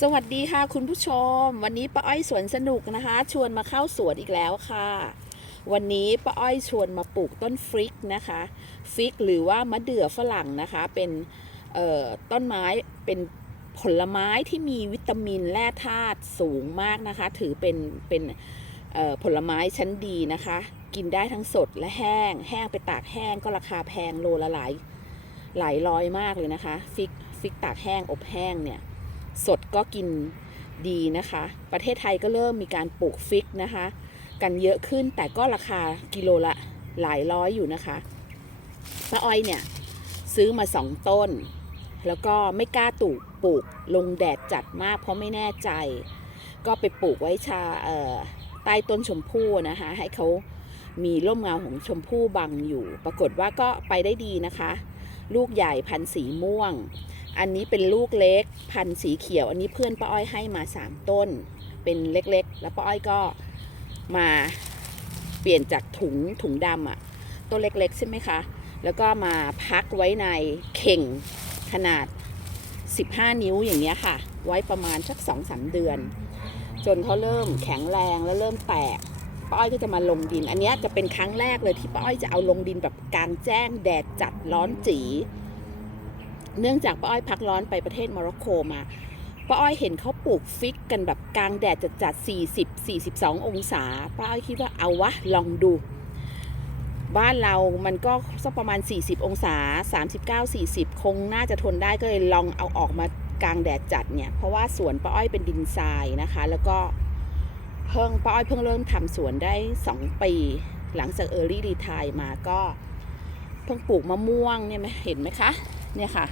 สวัสดีค่ะคุณผู้ชม วันนี้ป้าอ้อยสวนสนุกนะคะ ชวนมาเข้าสวนอีกแล้วค่ะ วันนี้ป้าอ้อยชวนมาปลูกต้นฟริกนะคะฟริกหรือว่ามะเดื่อฝรั่งนะคะ เป็นต้นไม้เป็นผลไม้ที่มีวิตามินแร่ธาตุสูงมากนะคะ ถือเป็นเป็นผลไม้ชั้นดีนะคะ กินได้ทั้งสดและแห้ง แห้งไปตากแห้งก็ราคาแพงโลละหลายหลายร้อยมากเลยนะคะ ฟิกฟิกตากแห้งอบแห้งเนี่ย สดก็กินดีนะคะ ประเทศไทยก็เริ่มมีการปลูกฟิกนะคะ กันเยอะขึ้นแต่ก็ราคากิโลละหลายร้อยอยู่นะคะป้าอ้อยเนี่ย ซื้อมาสองต้น แล้วก็ไม่กล้าตูกปลูกลงแดดจัดมากเพราะไม่แน่ใจ ก็ไปปลูกไว้ชาใต้ต้นชมพู่นะคะ ให้เขามีร่มเงาของชมพู่บังอยู่ ปรากฏว่าก็ไปได้ดีนะคะ ลูกใหญ่พันสีม่วง อันนี้เป็นลูกเล็กพันธุ์สีเขียว อันนี้เพื่อนป้าอ้อยให้มา 3 ต้น เป็นเล็กๆ แล้วป้าอ้อยก็มาเปลี่ยนจากถุงถุงดำอะตัวเล็กๆ ใช่ไหมคะ แล้วก็มาพักไว้ในเข่งขนาด 15 นิ้วอย่างเงี้ยค่ะ ไว้ประมาณสัก 2-3 เดือน จนเขาเริ่มแข็งแรงแล้วเริ่มแตกป้าอ้อยก็จะมาลงดิน อันนี้จะเป็นครั้งแรกเลยที่ป้าอ้อยจะเอาลงดินแบบกลางแจ้งแดดจัดร้อนจี๋ เนื่องจากป้าอ้อยพักร้อนไปประเทศโมร็อกโกมาป้าอ้อยเห็นเขาปลูกฟิกกันแบบกลางแดดจัดจัด40 42 องศาป้าอ้อยคิดว่าเอาวะลองดู บ้านเรามันก็สักประมาณ 40 องศา 39 40 คงน่าจะทนได้ก็เลยลองเอาออกมากลางแดดจัดเนี่ย เพราะว่าสวนป้าอ้อยเป็นดินทรายนะคะ แล้วก็เพิ่งป้าอ้อยเพิ่งเริ่มทำสวนได้ 2 ปี หลังจากเออร์ลี่รีทายมาก็เพิ่งปลูกมะม่วงเนี่ยไหมเห็นไหมคะ เนี่ยค่ะ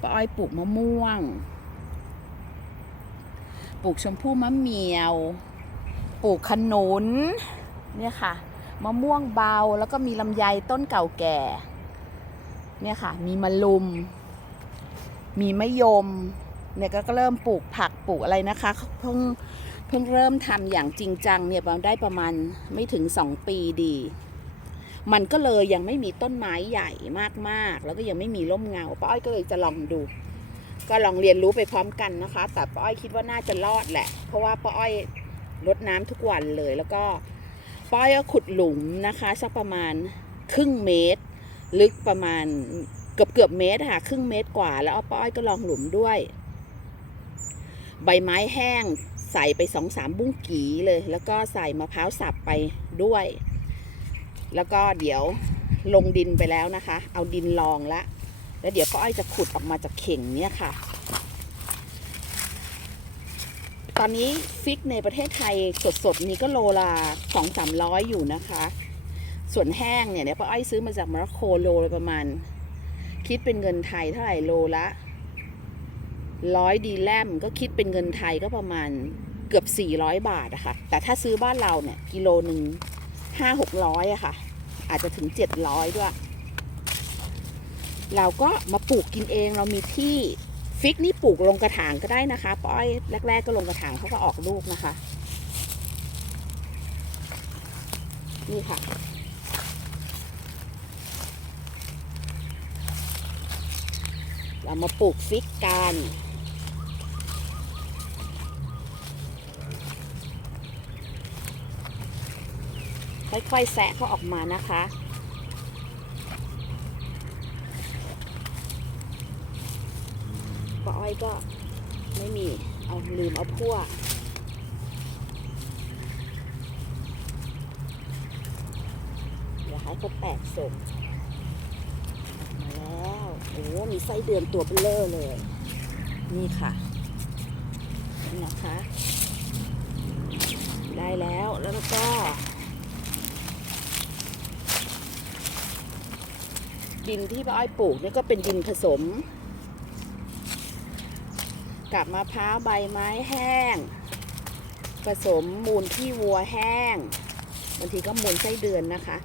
ป้าอ้อยปลูกมะม่วง ปลูกชมพู่มะเมียว ปลูกขนุน เนี่ยค่ะ มะม่วงเบาแล้วก็มีลำไยต้นเก่าแก่ เนี่ยค่ะ มีมะลุม มีมะยม เนี่ยก็เริ่มปลูกผักปลูกอะไรนะคะ เพิ่งเพิ่งเริ่มทำอย่างจริงจังเนี่ยได้ประมาณไม่ถึงสองปีดี มันก็เลยยังไม่มีต้นไม้ใหญ่มากๆ แล้วก็ยังไม่มีร่มเงาป้าอ้อยก็เลยจะลองดู ก็ลองเรียนรู้ไปพร้อมกันนะคะ แต่ป้าอ้อยคิดว่าน่าจะรอดแหละ เพราะว่าป้าอ้อยรดน้ำทุกวันเลยแล้วก็ป้าอ้อยก็ขุดหลุมนะคะ สักประมาณครึ่งเมตร ลึกประมาณเกือบเกือบเมตรค่ะ ครึ่งเมตรกว่า แล้วป้าอ้อยก็ลองหลุมด้วย ใบไม้แห้งใส่ไปสองสามบุ้งกีเลย แล้วก็ใส่มะพร้าวสับไปด้วย แล้วก็เดี๋ยวลงดินไปแล้วนะคะ เอาดินรองละ แล้วเดี๋ยวป้าอ้อยจะขุดออกมาจากเข่งเนี่ยค่ะ ตอนนี้ฟิกในประเทศไทยสดๆนี้ก็โลละสองสามร้อยอยู่นะคะ ส่วนแห้งเนี่ยเนี่ยป้าอ้อยซื้อมาจากโมร็อกโกโลละประมาณ คิดเป็นเงินไทยเท่าไหร่โลละร้อยดีแลมก็คิดเป็นเงินไทยก็ประมาณเกือบ 400 บาทอะค่ะ แต่ถ้าซื้อบ้านเราเนี่ยกิโลหนึ่ง ห้าหกร้อยอะค่ะ อาจจะถึงเจ็ดร้อยด้วย เราก็มาปลูกกินเองเรามีที่ฟิกนี่ปลูกลงกระถางก็ได้นะคะป้อยแรก ๆ ก็ลงกระถางเขาก็ออกลูกนะคะ นี่ค่ะ เรามาปลูกฟิกกัน ค่อยๆแซะเขาออกมานะคะ ป้าอ้อยก็ไม่มี เอาลืมเอาพั่วเดี๋ยวให้เขาแตกสมมาแล้ว โอ้มีไส้เดือนตัวเบลอเลย นี่ค่ะนี่นะคะ ได้แล้วแล้วก็ ดินที่ป้าอ้อยปลูกนี่ก็เป็นดินผสม กับมะพร้าวใบไม้แห้ง ผสมมูลขี้วัวแห้งบางทีก็มูลไส้เดือนนะคะ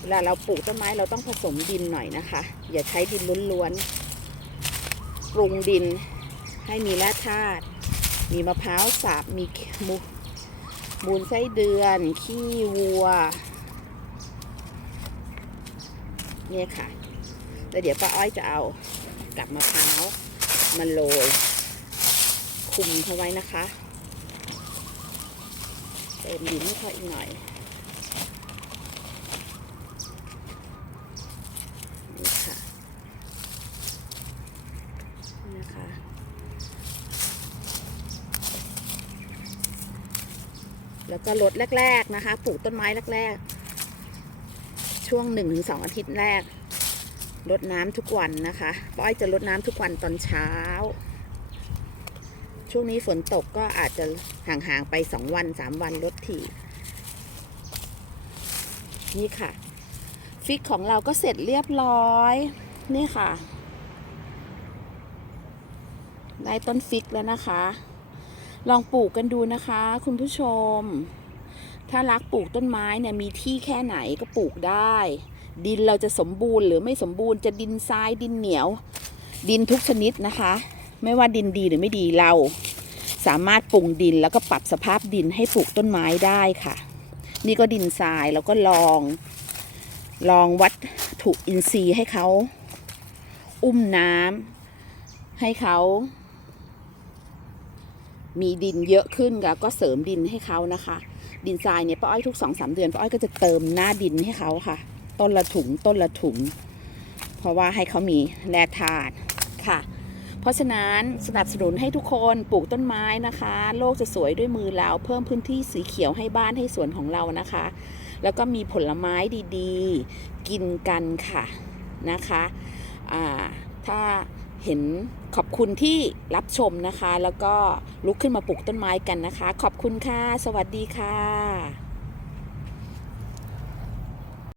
เวลาเราปลูกต้นไม้เราต้องผสมดินหน่อยนะคะ อย่าใช้ดินล้วนๆปรุงดินให้มีแร่ธาตุมีมะพร้าวสับมีมูมูลไส้เดือน ขี้วัว เนี่ยค่ะ แล้วเดี๋ยวป้าอ้อยจะเอากับมะพร้าวมาโรยคุมเขาไว้นะคะเติมดินให้เขาอีกหน่อยนี่ค่ะนี่นะคะแล้วก็ลดแรก ๆนะคะ ปลูกต้นไม้แรก ๆ ช่วงหนึ่งถึงสองอาทิตย์แรก รดน้ำทุกวันนะคะป้าอ้อยจะรดน้ำทุกวันตอนเช้า ช่วงนี้ฝนตกก็อาจจะห่างๆไปสองวันสามวันลดทีนี่ค่ะ ฟิกของเราก็เสร็จเรียบร้อย นี่ค่ะ ได้ต้นฟิกแล้วนะคะ ลองปลูกกันดูนะคะ คุณผู้ชม ถ้ารักปลูกต้นไม้เนี่ยมีที่แค่ไหนก็ปลูกได้ ดินเราจะสมบูรณ์หรือไม่สมบูรณ์จะดินทรายดินเหนียว ดินทุกชนิดนะคะ ไม่ว่าดินดีหรือไม่ดีเรา สามารถปรุงดินแล้วก็ปรับสภาพดินให้ปลูกต้นไม้ได้ค่ะ นี่ก็ดินทรายแล้วก็ลอง ลองวัตถุอินทรีย์ให้เขาอุ้มน้ำให้เขามีดินเยอะขึ้นแล้วก็เสริมดินให้เขานะคะ ดินทรายเนี่ยป้าอ้อยทุกสองสามเดือนป้าอ้อยก็จะเติมหน้าดินให้เขาค่ะ ต้นละถุงต้นละถุง เพราะว่าให้เขามีแร่ธาตุค่ะ เพราะฉะนั้นสนับสนุนให้ทุกคนปลูกต้นไม้นะคะ โลกจะสวยด้วยมือเราเพิ่มพื้นที่สีเขียวให้บ้านให้สวนของเรานะคะ แล้วก็มีผลไม้ดีๆ กินกันค่ะนะคะถ้าเห็นขอบคุณที่รับชมนะคะ แล้วก็ลุกขึ้นมาปลูกต้นไม้กันนะคะ ขอบคุณค่ะ สวัสดีค่ะ